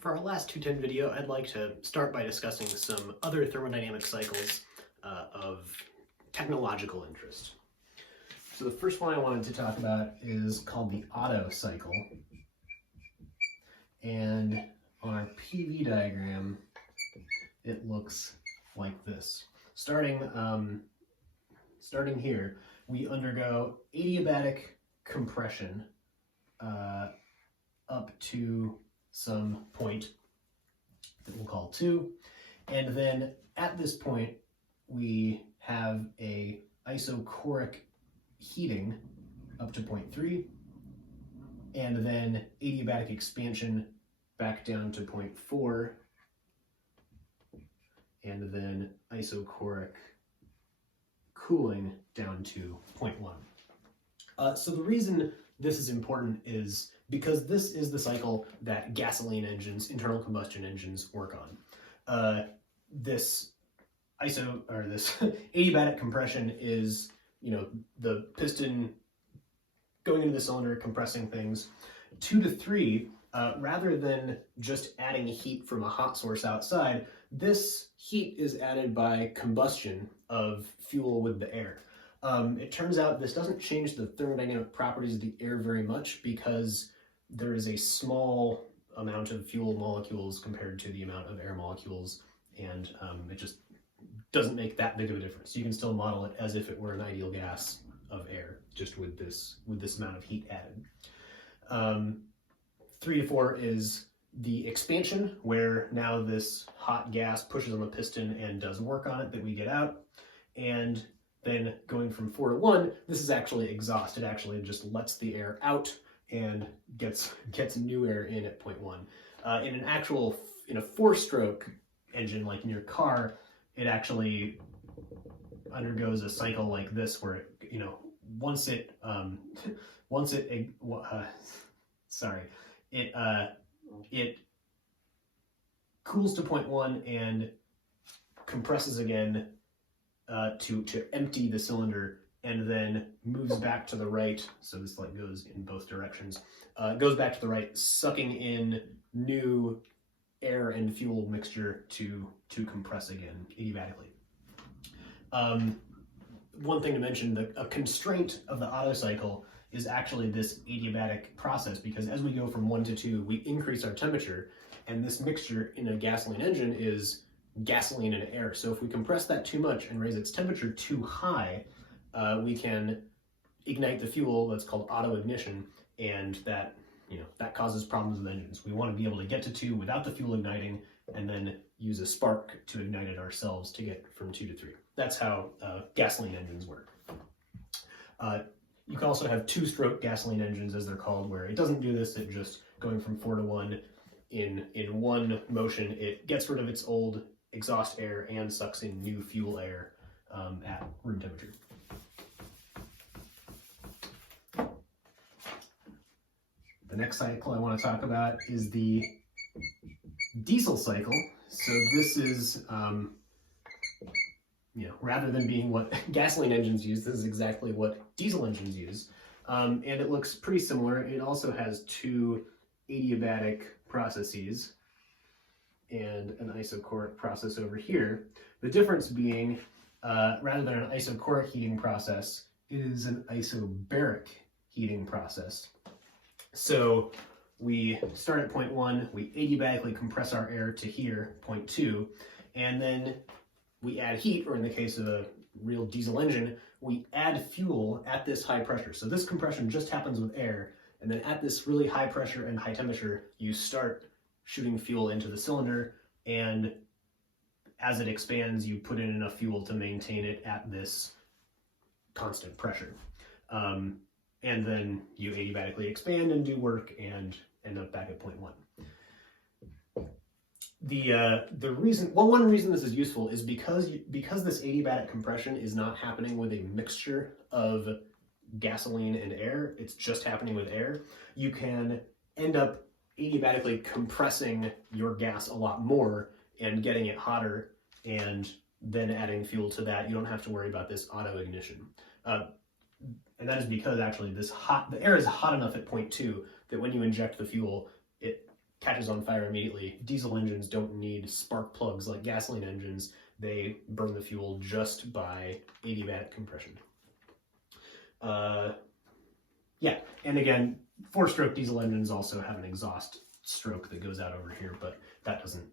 For our last 210 video, I'd like to start by discussing some other thermodynamic cycles of technological interest. So the first one I wanted to talk about is called the Otto cycle. And on our PV diagram, it looks like this. Starting here, we undergo adiabatic compression up to some point that we'll call 2, and then at this point we have a isochoric heating up to point 3, and then adiabatic expansion back down to point 4, and then isochoric cooling down to point 1. So the reason this is important is because this is the cycle that gasoline engines, internal combustion engines, work on. This adiabatic compression is, the piston going into the cylinder, compressing things. 2 to 3, rather than just adding heat from a hot source outside, this heat is added by combustion of fuel with the air. It turns out this doesn't change the thermodynamic properties of the air very much because there is a small amount of fuel molecules compared to the amount of air molecules, and it just doesn't make that big of a difference. You can still model it as if it were an ideal gas of air, just with this amount of heat added. 3 to 4 is the expansion, where now this hot gas pushes on the piston and does work on it that we get out. And then going from 4 to 1, this is actually exhaust. It actually just lets the air out and gets new air in at point 1. In a 4-stroke engine, like in your car, it actually undergoes a cycle like this, where it cools to point 1 and compresses again to empty the cylinder, and then moves back to the right. So this goes in both directions. Goes back to the right, sucking in new air and fuel mixture to compress again adiabatically. One thing to mention, a constraint of the Otto cycle is actually this adiabatic process, because as we go from 1 to 2, we increase our temperature, and this mixture in a gasoline engine is gasoline and air. So if we compress that too much and raise its temperature too high, we can ignite the fuel. That's called auto ignition, and that causes problems with engines. We want to be able to get to 2 without the fuel igniting, and then use a spark to ignite it ourselves to get from 2 to 3. That's how gasoline engines work. You can also have 2-stroke gasoline engines, as they're called, where it doesn't do this. It just, going from 4 to 1 in one motion, it gets rid of its old exhaust air and sucks in new fuel air at room temperature. The next cycle I want to talk about is the diesel cycle. So this is, rather than being what gasoline engines use, this is exactly what diesel engines use. And it looks pretty similar. It also has 2 adiabatic processes and an isochoric process over here. The difference being, rather than an isochoric heating process, it is an isobaric heating process. So we start at point 1, we adiabatically compress our air to here, point 2, and then we add heat, or in the case of a real diesel engine, we add fuel at this high pressure. So this compression just happens with air, and then at this really high pressure and high temperature, you start shooting fuel into the cylinder, and as it expands, you put in enough fuel to maintain it at this constant pressure. And then you adiabatically expand and do work and end up back at point 1. One reason this is useful is because this adiabatic compression is not happening with a mixture of gasoline and air, it's just happening with air, you can end up adiabatically compressing your gas a lot more and getting it hotter, and then adding fuel to that. You don't have to worry about this auto ignition. And that is because actually the air is hot enough at point 2 that when you inject the fuel, catches on fire immediately. Diesel engines don't need spark plugs like gasoline engines. They burn the fuel just by adiabatic compression. Yeah, and again, 4-stroke diesel engines also have an exhaust stroke that goes out over here, but that doesn't,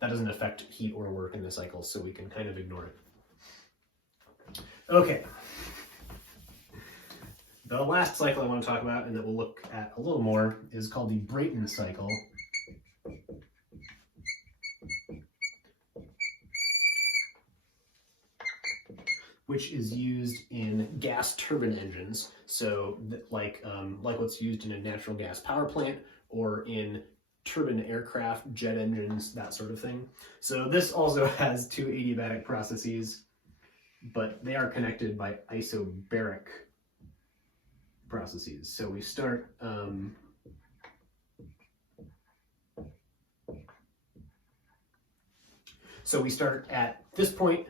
that doesn't affect heat or work in the cycle, so we can kind of ignore it. Okay. The last cycle I want to talk about, and that we'll look at a little more, is called the Brayton cycle. Which is used in gas turbine engines. So like what's used in a natural gas power plant or in turbine aircraft, jet engines, that sort of thing. So this also has 2 adiabatic processes, but they are connected by isobaric processes. So we start at this point.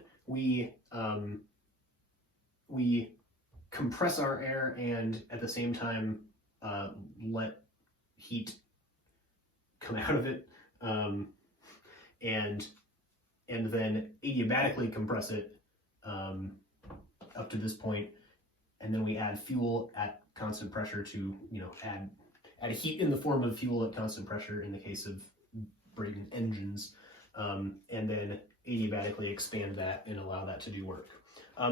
We compress our air and at the same time let heat come out of it, and then adiabatically compress it up to this point, and then we add fuel at constant pressure to add heat in the form of fuel at constant pressure in the case of Brayton engines, and then adiabatically expand that and allow that to do work.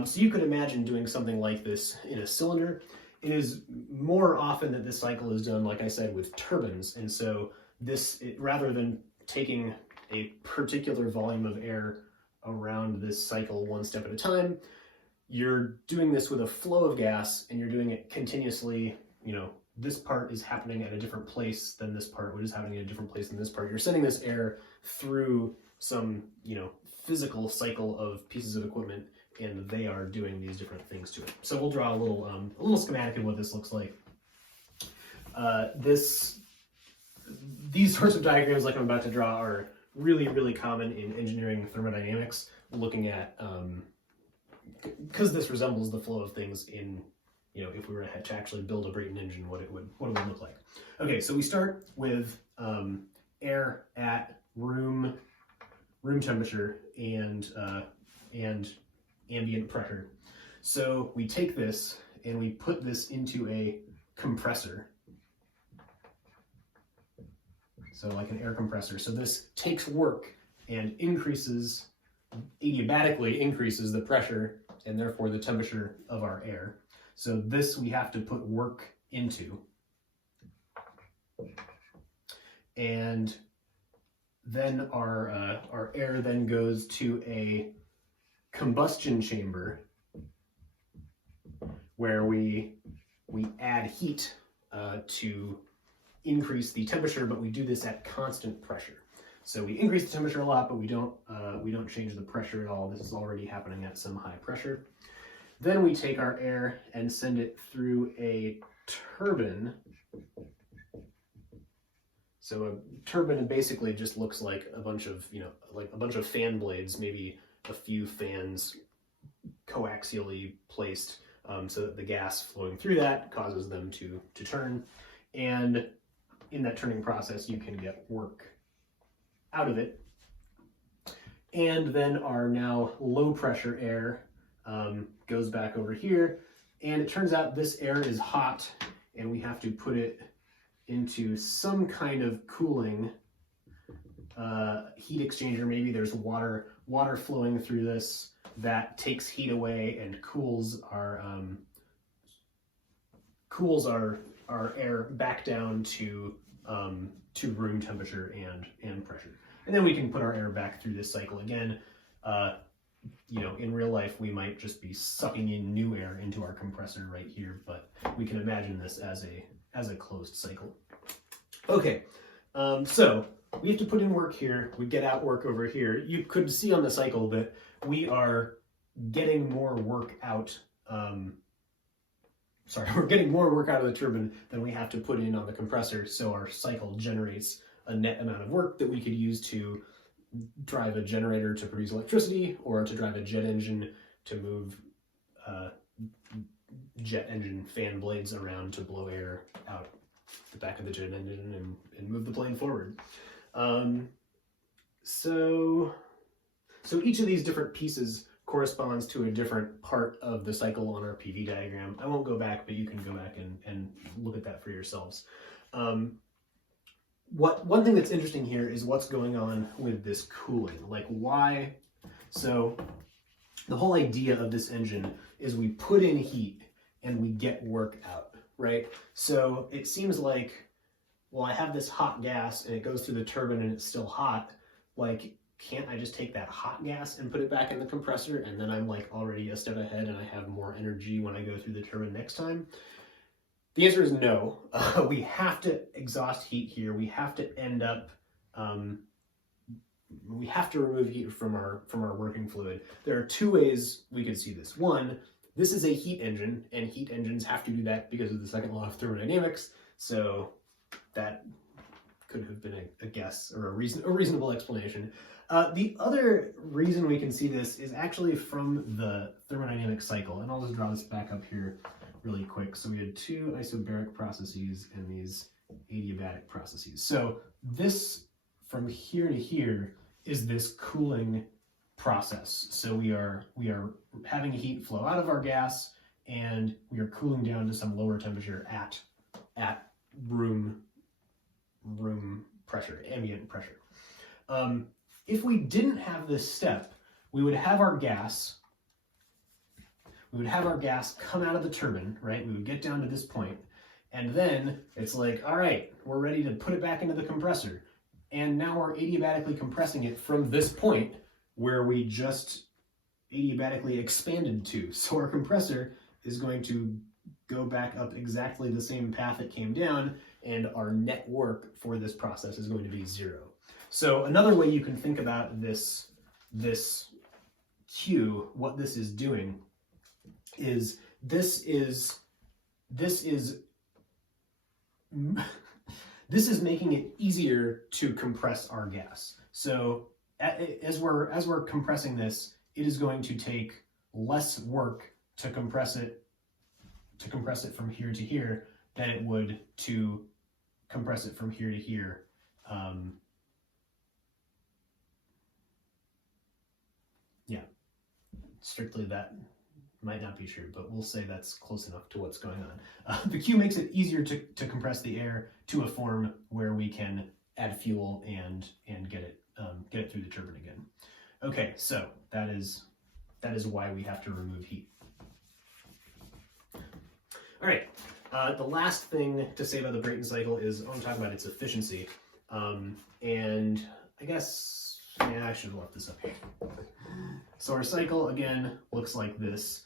So you could imagine doing something like this in a cylinder. It is more often that this cycle is done, like I said, with turbines. And so rather than taking a particular volume of air around this cycle one step at a time, you're doing this with a flow of gas, and you're doing it continuously. This part is happening at a different place than this part, which is happening at a different place than this part. You're sending this air through some, physical cycle of pieces of equipment, and they are doing these different things to it. So we'll draw a little schematic of what this looks like. These sorts of diagrams, like I'm about to draw, are really, really common in engineering thermodynamics, looking at, because this resembles the flow of things in, if we were to actually build a Brayton engine, what it would look like. Okay, so we start with air at room temperature and ambient pressure. So we take this and we put this into a compressor. So like an air compressor. So this takes work and adiabatically increases the pressure and therefore the temperature of our air. So this we have to put work into. And then our air then goes to a combustion chamber where we add heat to increase the temperature, but we do this at constant pressure. So we increase the temperature a lot, but we don't change the pressure at all. This is already happening at some high pressure. Then we take our air and send it through a turbine. So a turbine basically just looks like a bunch of, like a bunch of fan blades, maybe a few fans coaxially placed, so that the gas flowing through that causes them to turn. And in that turning process, you can get work out of it. And then our now low pressure air goes back over here. And it turns out this air is hot, and we have to put it into some kind of cooling heat exchanger. Maybe there's water flowing through this that takes heat away and cools our air back down to room temperature and pressure. And then we can put our air back through this cycle again. In real life, we might just be sucking in new air into our compressor right here, but we can imagine this as a closed cycle. Okay, so we have to put in work here. We get out work over here. You could see on the cycle that we are getting more work out. We're getting more work out of the turbine than we have to put in on the compressor. So our cycle generates a net amount of work that we could use to drive a generator to produce electricity, or to drive a jet engine to move jet engine fan blades around to blow air out the back of the jet engine and move the plane forward. So each of these different pieces corresponds to a different part of the cycle on our PV diagram. I won't go back, but you can go back and look at that for yourselves. One thing that's interesting here is what's going on with this cooling. Like why? So the whole idea of this engine is we put in heat and we get work out, right? So it seems like, well, I have this hot gas and it goes through the turbine and it's still hot. Like, can't I just take that hot gas and put it back in the compressor and then I'm like already a step ahead and I have more energy when I go through the turbine next time? The answer is no. We have to exhaust heat here. We have to end up, we have to remove heat from our working fluid. There are two ways we could see this. One, this is a heat engine, and heat engines have to do that because of the second law of thermodynamics. So that could have been a guess or a reasonable explanation. The other reason we can see this is actually from the thermodynamic cycle, and I'll just draw this back up here really quick. So we had two isobaric processes and these adiabatic processes. So this from here to here is this cooling process. So we are having heat flow out of our gas and we are cooling down to some lower temperature at room pressure, ambient pressure. If we didn't have this step, we would have our gas come out of the turbine, right? We would get down to this point, and then it's like, all right, we're ready to put it back into the compressor. And now we're adiabatically compressing it from this point where we just adiabatically expanded to. So our compressor is going to go back up exactly the same path it came down, and our net work for this process is going to be 0. So another way you can think about this Q, what this is doing, is this is making it easier to compress our gas. So as we're compressing this, it is going to take less work to compress it from here to here than it would to compress it from here to here. Yeah, strictly that might not be true, but we'll say that's close enough to what's going on. The Q makes it easier to compress the air to a form where we can add fuel and get it through the turbine again. Okay, so that is why we have to remove heat. All right, the last thing to say about the Brayton cycle is I want to talk about its efficiency. And I guess, yeah, I should have left this up here. So our cycle, again, looks like this.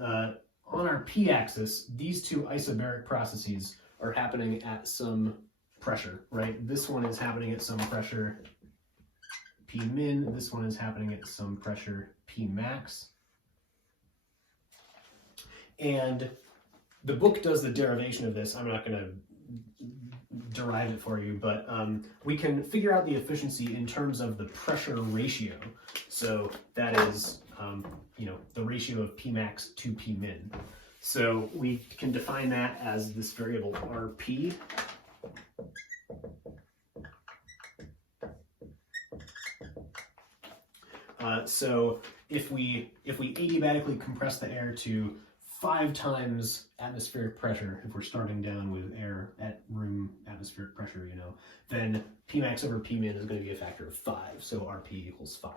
On our p-axis, these two isobaric processes are happening at some pressure, right? This one is happening at some pressure P min, this one is happening at some pressure P max. And the book does the derivation of this. I'm not going to derive it for you, but we can figure out the efficiency in terms of the pressure ratio. So that is, the ratio of P max to P min. So we can define that as this variable RP. So if we adiabatically compress the air to 5 times atmospheric pressure, if we're starting down with air at room atmospheric pressure, then P max over P min is going to be a factor of 5, so RP equals 5.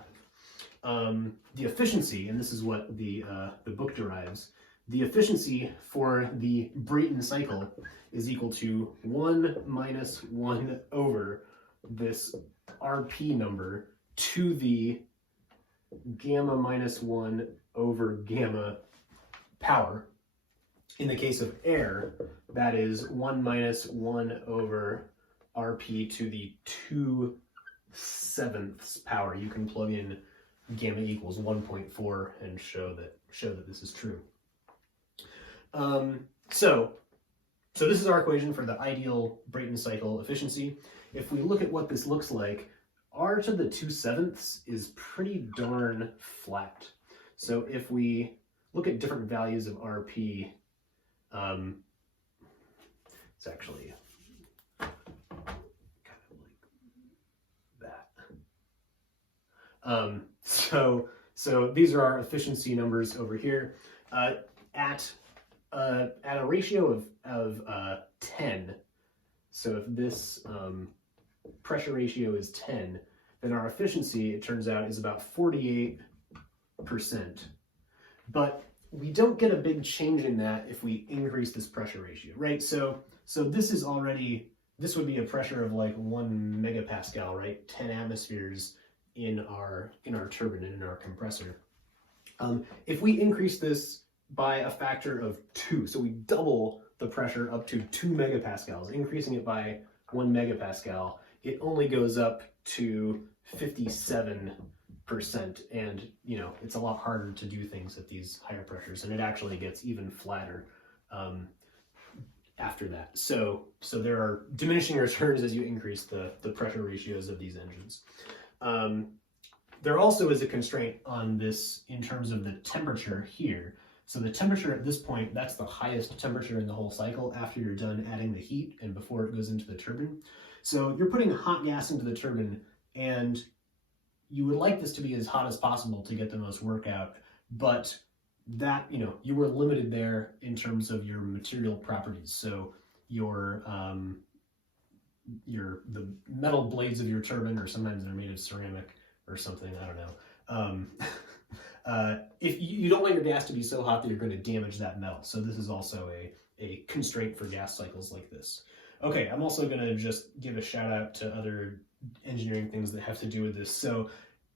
The efficiency, and this is what the book derives, the efficiency for the Brayton cycle is equal to 1 minus 1 over this RP number to the gamma minus 1 over gamma power. In the case of air, that is 1 minus 1 over RP to the 2/7 power. You can plug in gamma equals 1.4 and show that this is true. So this is our equation for the ideal Brayton cycle efficiency. If we look at what this looks like, R to the 2/7 is pretty darn flat. So if we look at different values of RP, It's actually kind of like that. So these are our efficiency numbers over here. At a ratio of 10, so if this pressure ratio is 10, then our efficiency, it turns out, is about 48%. But we don't get a big change in that if we increase this pressure ratio, right? So this is already, this would be a pressure of like 1 megapascal, right? 10 atmospheres in our turbine and in our compressor. If we increase this by a factor of 2, so we double the pressure up to 2 megapascals, increasing it by 1 megapascal, it only goes up to 57%, and it's a lot harder to do things at these higher pressures, and it actually gets even flatter after that. So there are diminishing returns as you increase the pressure ratios of these engines. There also is a constraint on this in terms of the temperature here. So the temperature at this point, that's the highest temperature in the whole cycle after you're done adding the heat and before it goes into the turbine. So you're putting hot gas into the turbine, and you would like this to be as hot as possible to get the most work out, but that, you were limited there in terms of your material properties. So the metal blades of your turbine, or sometimes they're made of ceramic or something, I don't know. If you don't want your gas to be so hot that you're going to damage that metal. So this is also a constraint for gas cycles like this. Okay, I'm also going to just give a shout out to other engineering things that have to do with this. So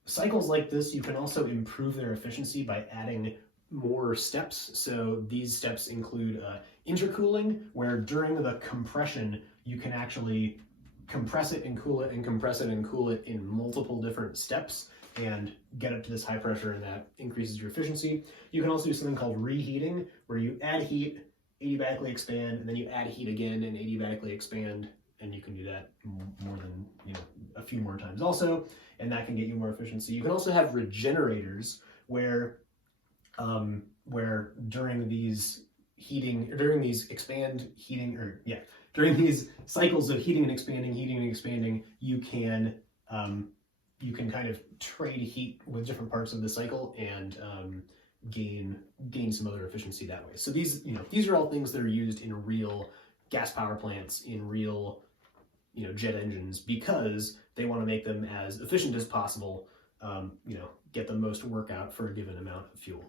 cycles like this, you can also improve their efficiency by adding more steps. So these steps include intercooling, where during the compression, you can actually compress it and cool it and compress it and cool it in multiple different steps and get up to this high pressure, and that increases your efficiency. You can also do something called reheating, where you add heat, adiabatically expand, and then you add heat again and adiabatically expand, and you can do that more than, a few more times also, and that can get you more efficiency. You can also have regenerators where during these during these cycles of heating and expanding, you can kind of trade heat with different parts of the cycle and gain some other efficiency that way. So these are all things that are used in real gas power plants, in real jet engines, because they want to make them as efficient as possible, get the most work out for a given amount of fuel.